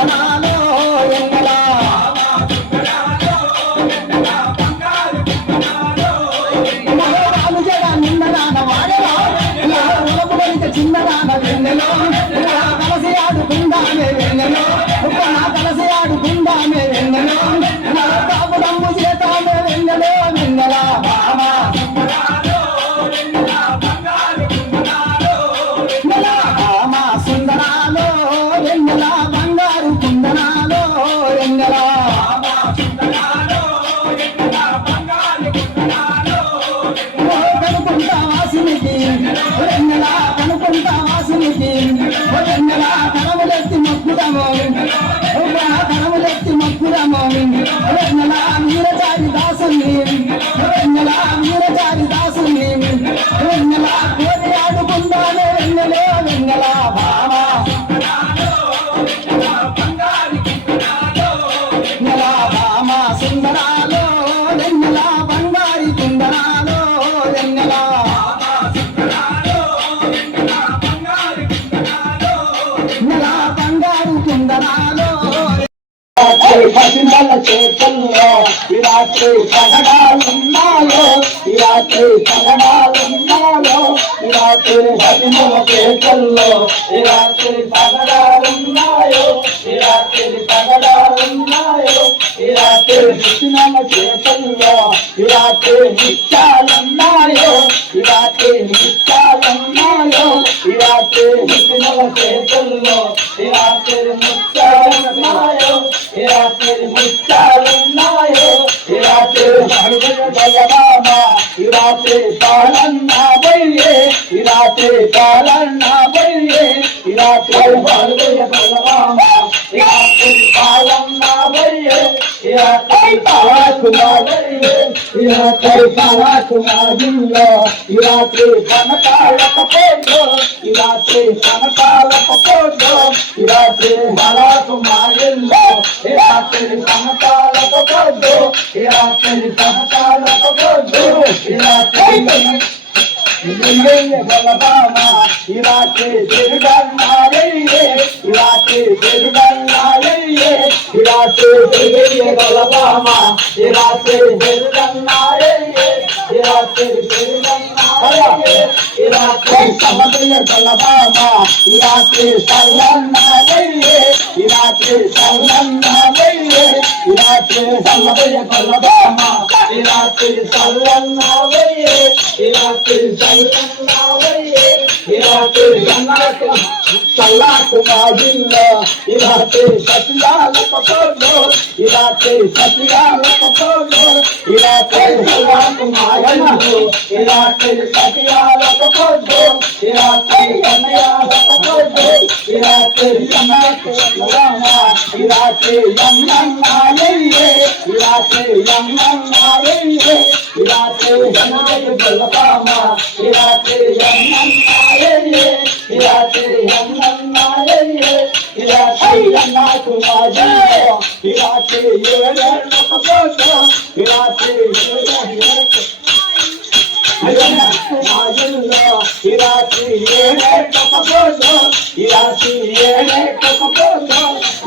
కుందనాలో ఎన్నెల మగవాళ్ళు జడ నిన్నదాన వాడెలా చిన్నదాన వెన్నెలో కలసి ఆడుకుందామే వెన్నెలో కలసి ఆడుకుందామే వెన్నెలో బాబు దమ్ము చేతామే వెన్నెలో వెన్నెల బామా సుందరాలో వెన్నెల బంగారు కుందనాలో వెన్నెల కనుకుంటా వాసినికి వెన్నెల కనుకుంటా వాసినికి వెన్నెల కనములెత్తి మొక్కుదము కనములెత్తి మొక్కుదము వెన్నెల వీరచారి దాసుని వెన్నెల వీరచారి దాసుని వెన్నెల కోరి ఆడుకుందానే వెన్నెలో వెన్నెల బామా బామా సుందరాలో వెన్నెల బంగారి కుందనాలో వెన్నెల బంగారు కుందనాలో పసిమల చేతుల్లో ఇరాత్రి పగడాలున్నాయో ఇరాత్రి పగడాలున్నాయో ఇరాత్రి పసిమల చేతుల్లో ఇరాత్రి పగడాలున్నాయో ఇరాత్రి పగడాలున్నాయో ఇరాత్రి పసిమల చేతుల్లో ఇరాత్రి నిత్యాలున్నాయో ఇరాత్రి నిత్యాలున్నాయో ఇరాత్రి పసిమల చేతుల్లో ఇరాత్రి ముత్యాలున్నాయో ఇరాత్రి ముత్యాలున్నాయో ఇరాత్రి బలరామ ఇరాత్రి పాలన్న బయ్యే ఇరాత్రి పాలన్న బయ్యే ఇరాత్రి బలరామ ఇరాత్రి పాలన్న బయ్యే ఇరాత్రి పాలకుమారయ్యే ఇరాత్రి పాలకుమారిలో ఇరాత్రి కనకాలక పోదో ఇరాత్రి కనకాలక పోదో ఇరాత్రి బాలకుమారిలో ఇరాత్రి కనకాలక పోదో ఇరాత్రి కనకాలక పోదో ఇరాత్రి బలరామ ఇరాత్రి తిరుగన్నారయ్యే ఇరాత్రి తిరుగన్నారయ్యే ఇరాత్రి బలరామ ఇరాత్రి తిరుగన్నారయ్యే ఇరాత్రి తిరుగన్నారయ్యే ఇరాత్రి సమయ బలరామ ఇరాత్రి సర్వన్నారయ్యే ఇరాత్రి సర్వన్నారయ్యే ఇరాత్రి సమయ బలరామ ఇరాత్రి సర్వన్నారయ్యే ఇరాత్రి సర్వన్నారయ్యే ఇరాత్రి సల్లాకుమారిలో ఇరాత్రి సత్యాలకు పోదో ఇరాత్రి సత్యాలకు పోదో ఇరాత్రి సల్లాకుమారిలో ఇరాత్రి సత్యాలకు పోదో ఇరాత్రి కన్యాలకు పోదో ఇరాత్రి సమాకురామ ఇరాత్రి యమ్మన్నారయ్యే ఇరాత్రి యమ్మన్నారయ్యే ఇరాత్రి బలరామ ఇరాత్రి యమ్మన్నారయ్యే ఇరాత్రి యమ్మన్నారయ్యే ఇరాత్రి కన్యాకుమారిలో ఇరాత్రి ఏడేళ్ళకు పోదో ఇరాత్రి ఇరాత్రి ఏడేళ్ళకు పోదో ఇరాత్రి ఏడేళ్ళకు పోదో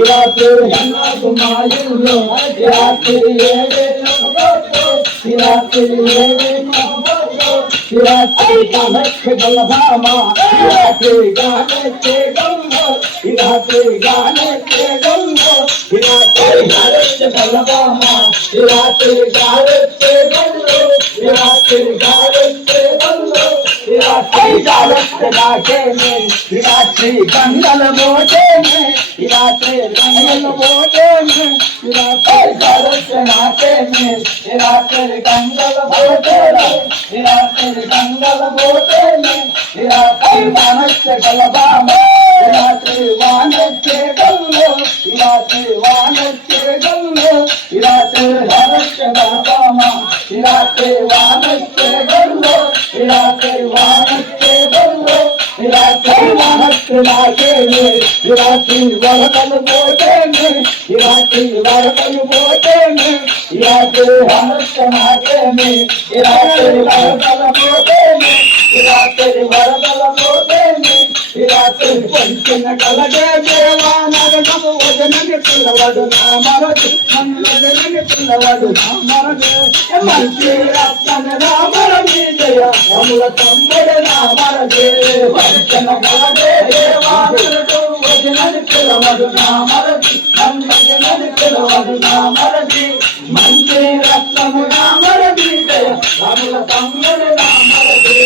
ఇరాత్రి కన్యాకుమారిలో ఇరాత్రి ఏడేళ్ళకు పోదో ఇరాత్రి ఏడేళ్ళకు పోదో ఇరాత్రి గానెత్తే బలరామ ఇరాత్రి గానెత్తే గంగో ఇరాత్రి గానెత్తే గంగో ఇరాత్రి గానెత్తే బలరామ ఇరాత్రి గానెత్తే గంగో ఇరాత్రి గానెత్తే గంగో ఇరాత్రి గానెత్తే నాకేనే ఇరాత్రి గంగల మోటేనే ఇరాత్రి గంగల మోటేనే ఇరాత్రి గానెత్తే నాకేనే ఇరాత్రి గంగల మోటేనే ఇరాత్రి గంగల మోటేనే ఇరాత్రి వానెత్తే బలరామ ఇరాత్రి వానెత్తే గంగో ఇరాత్రి వానెత్తే గంగో ఇరాత్రి వానెత్తే బలరామ ఇరాత్రి వానెత్తే గంగో ఇరాత్రి వానెత్తే గంగో ఇరాత్రి వానెత్తే నాకేనే ఇరాత్రి వరదలు మోటేనే ఇరాత్రి వరదలు మోటేనే ఇరాత్రి వానెత్తే నాకేనే ఇరాత్రి వరదలు మోటేనే ఇరాత్రి వరదలు మోటేనే ఈ రాత్రి పంచిన కలగే దేవా నరకము వదనని పిల్లవాడు నా మరది నన్ను వదనని పిల్లవాడు నా మరది మంచి రత్న నా మరది జయ రాముల తమ్ముడు నా మరది పంచిన కలగే దేవా నరకము వదనని పిల్లవాడు నా మరది నన్ను వదనని పిల్లవాడు నా మరది మంచి రత్నము నా మరది జయ రాముల తమ్ముడు నా మరది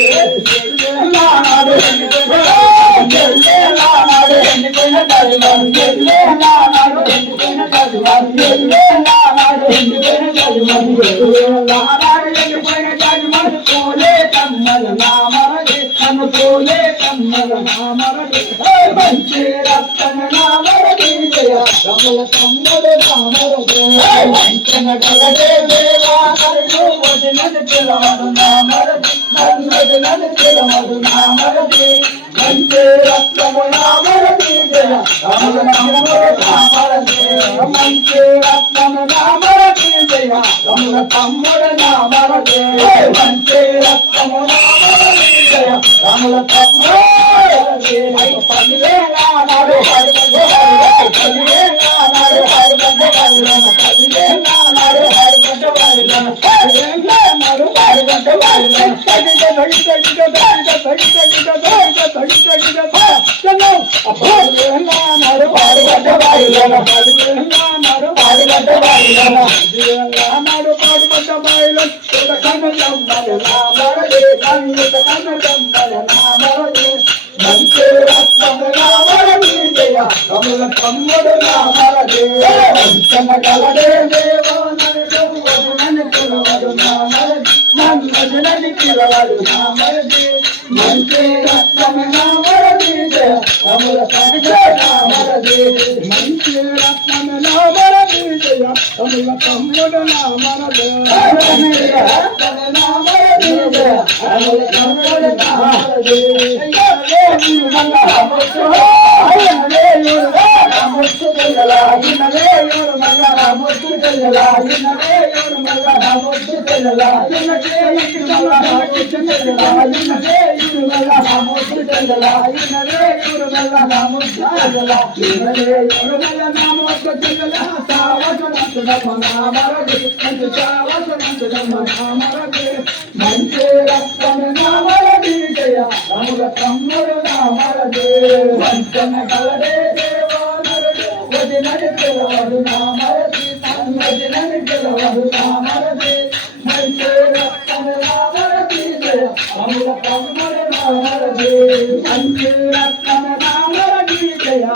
నాడు మంచి రత్న నామరది జయ రమల తమ్ముడు నామరది మంచిన గలదే దేవా నన్ను వదినని పిలవడు నామరది నన్ను వదినని పిలవడు నామరది మంచి రత్నము నామరది జయ రమల తమ్ముడు నామరది మంచి రత్నము నామరది జయ రమల తమ్ముడు నామరది మంచి రత్నము నామరది జయ రమల తమ్ముడు మంచి రత్నము నామరది జయ రమల తమ్ముడు నామరది వంచన గలదే దేవా నరకము వదనని పిలవడు నామరది నన్ను వదనని పిలవడు నామరది మంచి రత్నము నామరది జయ రమల తమ్ముడు నామరది మంచి రత్నము నామరది జయ రమల తమ్ముడు నామరది రత్నము నామరది జయ రమల తమ్ముడు నామరది మంచి రక్తము నామరది జయ రముల తమ్ముడు నామరది వంచన గలదే దేవా నరుడు వదినని పిలవడు నామరది నన్ను వదినని పిలవడు నామరది మంచి రక్తము నామరది జయ రముల తమ్ముడు నామరది మంచి రక్తము నామరది జయ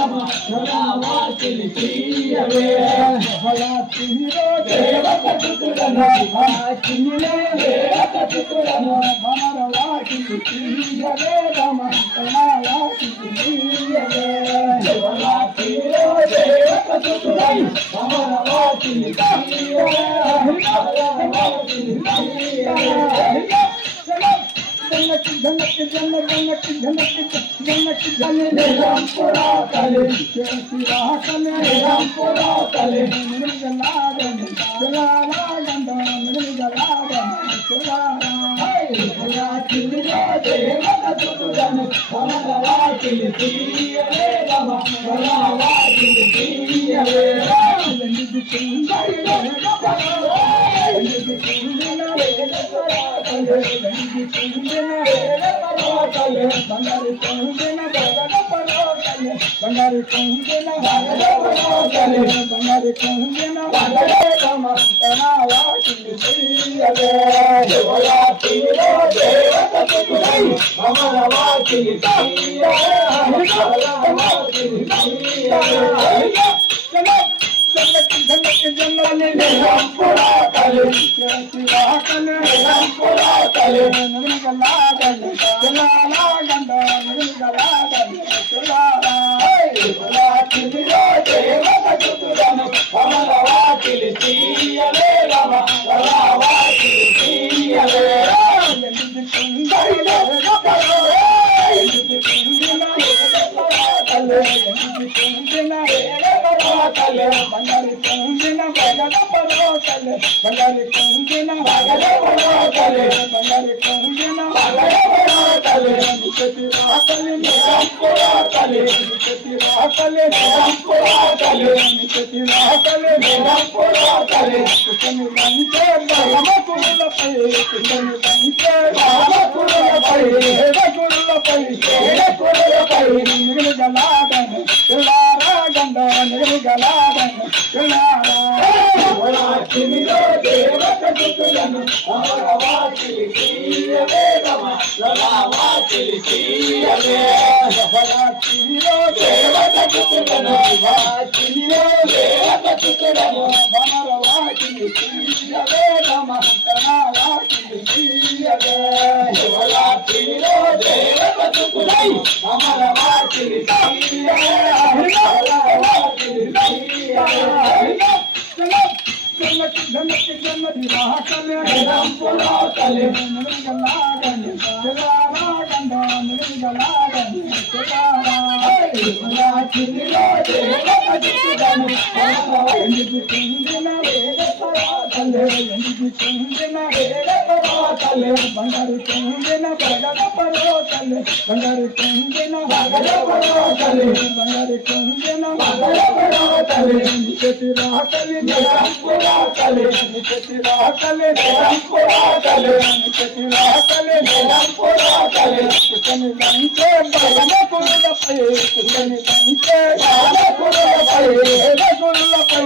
Amara రమ వాకిలి తీయవే చిన్నో దేవత పుత్రుడను చిన్న దేవత పుత్రుడను భమర వాకిలి తీయవే రమ వాకిలి తీయవే చిన్నో దేవత పుత్రుడను భమర వాకిలి తీయవే వాకిలి తీయవే జన్నకి జన్నకి జన్నకి జన్నకి జన్నకి జన్నకి రాంపురా కలే శిరా కలే రాంపురా కలే నిగలాగండి జలాగండ నిగలాగండి జలారా హై రాకిలిలో దేవత చుట్టుదను భమరవాకిలి తీయవే రమ భమరవాకిలి తీయవే నిది చుందరిలో నిది చుందరిలో బంగారు కొండన బంగారు కొండన బంగారు కొండన వాకిలి తీయవే దేవత పుత్రుడై భమర వాకిలి తీయవే జన్నకి జన్నకి జన్నని రాంపురా కలే శిరా కలే రాంపురా కలే నిగలాగండి జలాగండ నిగలాగండి జలారా వాకిలిలో దేవత చుట్టుదను భమర వాకిలి తీయవే రమ వాకిలి తీయవే నిది చుందరిలో బంగారు కొండిన బగడ పరోకలే బంగారు కొండిన బగడ పరోకలే బంగారు కొండిన బగడ పరోకలే నికటి రాకలే నిరంపురాకలే నికటి రాకలే నిరంపురాకలే నికటి రాకలే నిరంపురాకలే కుని బంటే బలమకులపై కుని బంటే బలమకులపై హేడకులపై హేడకులపై నిగలాగన జలారాగండ నిగలాగన జలారా వాకిలిలో దేవత చుట్టుదను భమర వాకిలి తీయవే రమ వాకిలి తీయవే వాకిలిలో దేవత చుట్టుదను వాకిలిలో దేవత చుట్టుదను భమర వాకిలి తీయవే రమ వాకిలి తీయవే వాకిలిలో దేవత చుట్టుదై భమర వాకిలి తీయవే వాకిలి తీయవే జన్నకి జన్నకి జన్నకి రాకలే రాంపురా కలే నిగలాగండి జలాగండ నిగలాగండి జలారా వాకిలిలో దేవత చుట్టుదను నిది చుందిన కలే నిది చుందిన కలే బంగారు చుందిన బగడ పరోకలే బంగారు చుందిన బగడ పరోకలే బంగారు చుందిన బగడ పరోకలే నికటి రాకలే నిరంపురా కలే నికటి రాకలే నిరంపురా కలే నికటి రాకలే నిరంపురా కలే కుని బంటే బలమకులపై కుని బంటే బలమకులపై హేడకులపై